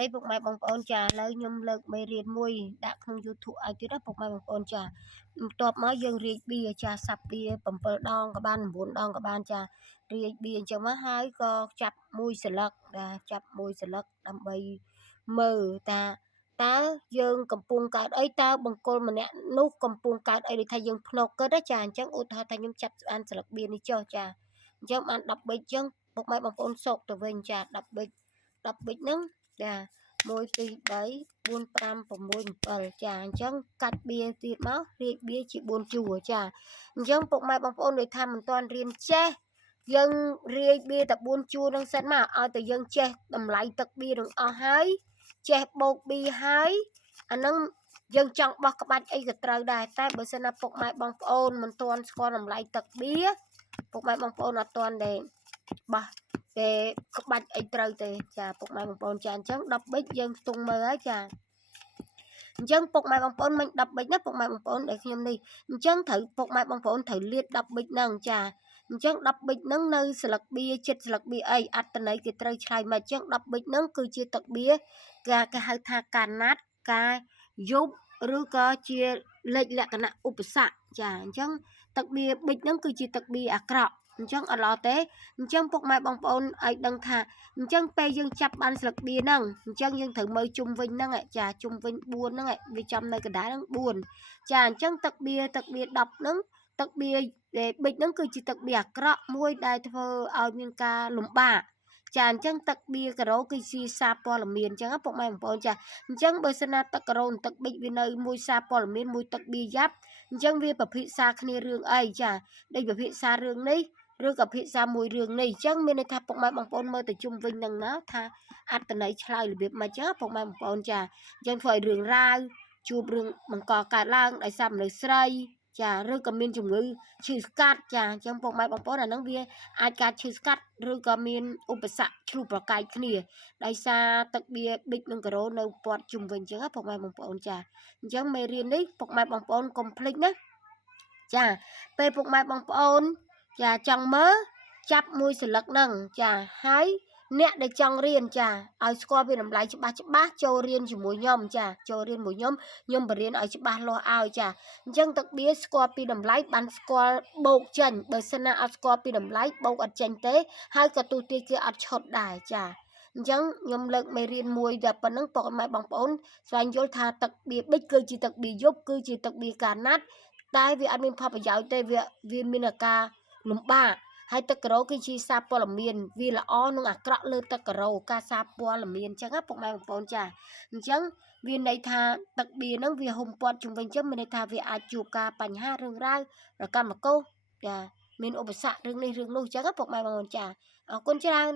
អីពុកម៉ែបងប្អូនចាឥឡូវខ្ញុំលើកមេរៀនមួយដាក់ក្នុង YouTube ឲ្យទៀតណាពុកម៉ែបងប្អូនចាបន្ទាប់មកយើងរៀបបៀចាសាប់បៀ7ដងក៏បាន9ដងក៏បានចារៀបបៀអញ្ចឹងមកហើយក៏ចាប់មួយស្លឹកចាប់មួយស្លឹកដើម្បីមើលតើយើងកំពុងកើតអីតើបង្គោលម្នាក់នោះកំពុងកើតអីដូចថាយើងភ្នកគិតចាអញ្ចឹងឧទាហរណ៍ថាខ្ញុំចាប់បានស្លឹកបៀនេះចុះចាអញ្ចឹងបាន10ប៊ិចអញ្ចឹងពុកម៉ែបងប្អូនសោកទៅវិញចា10ប៊ិចហ្នឹងចា1 2 3 4 5 6 7ចាអញ្ចឹងកាច់បៀទៀតមករៀបបៀជា4ជួរចាអញ្ចឹងពុកម៉ែបងប្អូនដូចថាមិនទាន់រៀនចេះយើងរាយបៀតែ4ជួរនឹងសិនមកឲ្យតែយើងចេះតម្លៃទឹកបៀនឹងអស់ហើយចេះបោកបៀហើយអានឹងយើងចង់បោះក្បាច់អីក៏ត្រូវដែរតែបើសិនណាពុកម៉ែបងប្អូនមិនទាន់ស្គាល់តម្លៃទឹកបៀពុកម៉ែបងប្អូនអត់ទាន់ទេបោះតែក្បាច់អីត្រូវទេចាពុកម៉ែបងប្អូនចាអញ្ចឹង10ប៊ិចយើងស្ទង់មើលហើយចាអញ្ចឹងពុកម៉ែបងប្អូនមិន10ប៊ិចណាពុកម៉ែបងប្អូនដែលខ្ញុំនេះអញ្ចឹងត្រូវពុកម៉ែបងប្អូនត្រូវលាត10ប៊ិចហ្នឹងចាអញ្ចឹង10ប៊ិចហ្នឹងនៅស្លឹកបៀចិត្តស្លឹកបៀអីអត្តន័យគេត្រូវឆ្លើយមកអញ្ចឹង10ប៊ិចហ្នឹងគឺជាទឹកបៀគេហៅថាការណាត់ការយប់ឬក៏ជាលេខលក្ខណៈឧបសគ្គចាអញ្ចឹងទឹកបៀប៊ិចហ្នឹងគឺជាទឹកបៀអាក្រក់អញ្ចឹងអត់ល្អទេអញ្ចឹងពុកម៉ែបងប្អូនឲ្យដឹងថាអញ្ចឹងពេលយើងចាប់បានស្លឹកបៀហ្នឹងអញ្ចឹងយើងត្រូវមើលជុំវិញហ្នឹងចាជុំវិញ4ហ្នឹងវាចំនៅកណ្ដាលហ្នឹង4ចាអញ្ចឹងទឹកបៀ10ហ្នឹងទឹកបៀប៊ិចហ្នឹងគឺជាទឹកបៀអាក្រក់មួយដែលធ្វើឲ្យមានការលំបាកចាអញ្ចឹងទឹកបៀការ៉ូគឺជាសារព័ត៌មានអញ្ចឹងពុកម៉ែបងប្អូនចាអញ្ចឹងបើសិនណាទឹកការ៉ូទឹកប៊ិចវានៅមួយសារព័ត៌មានមួយទឹកបៀយ៉ាប់អញ្ចឹងវាពិភាក្សាគ្នារឿងអីចាដូចពិភាក្សារឿងនេះឬក៏ភាសាមួយរឿងនេះអញ្ចឹងមានន័យថាពុកម៉ែបងប្អូនមើលទៅជុំវិញនឹងណាថាអត្តន័យឆ្លើយរបៀបម៉េចចឹងពុកម៉ែបងប្អូនចាអញ្ចឹងធ្វើឲ្យរឿងរ៉ាវជួបរឿងបង្កកើតឡើងដោយសារមនុស្សស្រីចាឬក៏មានជំងឺឈឺស្កាត់ចាអញ្ចឹងពុកម៉ែបងប្អូនអានឹងវាអាចកើតឈឺស្កាត់ឬក៏មានឧបសគ្គឆ្លុះប្រកែកគ្នាដោយសារទឹកបៀប៊ិចនិងការ៉ូនៅព័ទ្ធជុំវិញអញ្ចឹងពុកម៉ែបងប្អូនចាអញ្ចឹងមេរៀននេះពុកម៉ែបងប្អូនកុំភ្លេចណាចាពេលពុកម៉ែបងប្អូនចាចង់មើលចាប់មួយស្លឹកហ្នឹងចាហើយអ្នកដែលចង់រៀនចាឲ្យស្គាល់ពីតម្លៃច្បាស់ចូលរៀនជាមួយខ្ញុំចាចូលរៀនមួយខ្ញុំបរៀនឲ្យច្បាស់លាស់ឲ្យចាអញ្ចឹងទឹកបៀស្គាល់ពីតម្លៃបានស្គាល់បូកចេញបើសិនណាអត់ស្គាល់ពីតម្លៃបូកអត់ចេញទេហើយក៏ទូទាយគឺអត់ឈុតដែរចាអញ្ចឹងខ្ញុំលើកមេរៀនមួយតែប៉ុណ្្នឹងពុកម៉ែបងប្អូនស្វែងយល់ថាទឹកបៀប៊ិចគឺជាទឹកបៀយប់គឺជាទឹកបៀការណាត់តែវាអត់មានផលប្រយោជន៍ទេវាមានអាការលំបាកហើយទឹកការ៉ូគឺជាសារព័ត៌មានវាល្អនឹងអាក្រក់លើទឹកការ៉ូការសារព័ត៌មានអញ្ចឹងណាពុកម៉ែបងប្អូនចាអញ្ចឹងវាន័យថាទឹកបៀហ្នឹងវាហុំព័ទ្ធជុំវិញចឹងមានន័យថាវាអាចជួបការបញ្ហារឿងរ៉ាវប្រកម្មកុសចាមានឧបសគ្គរឿងនេះរឿងនោះអញ្ចឹងណាពុកម៉ែបងប្អូនចាអរគុណច្រើន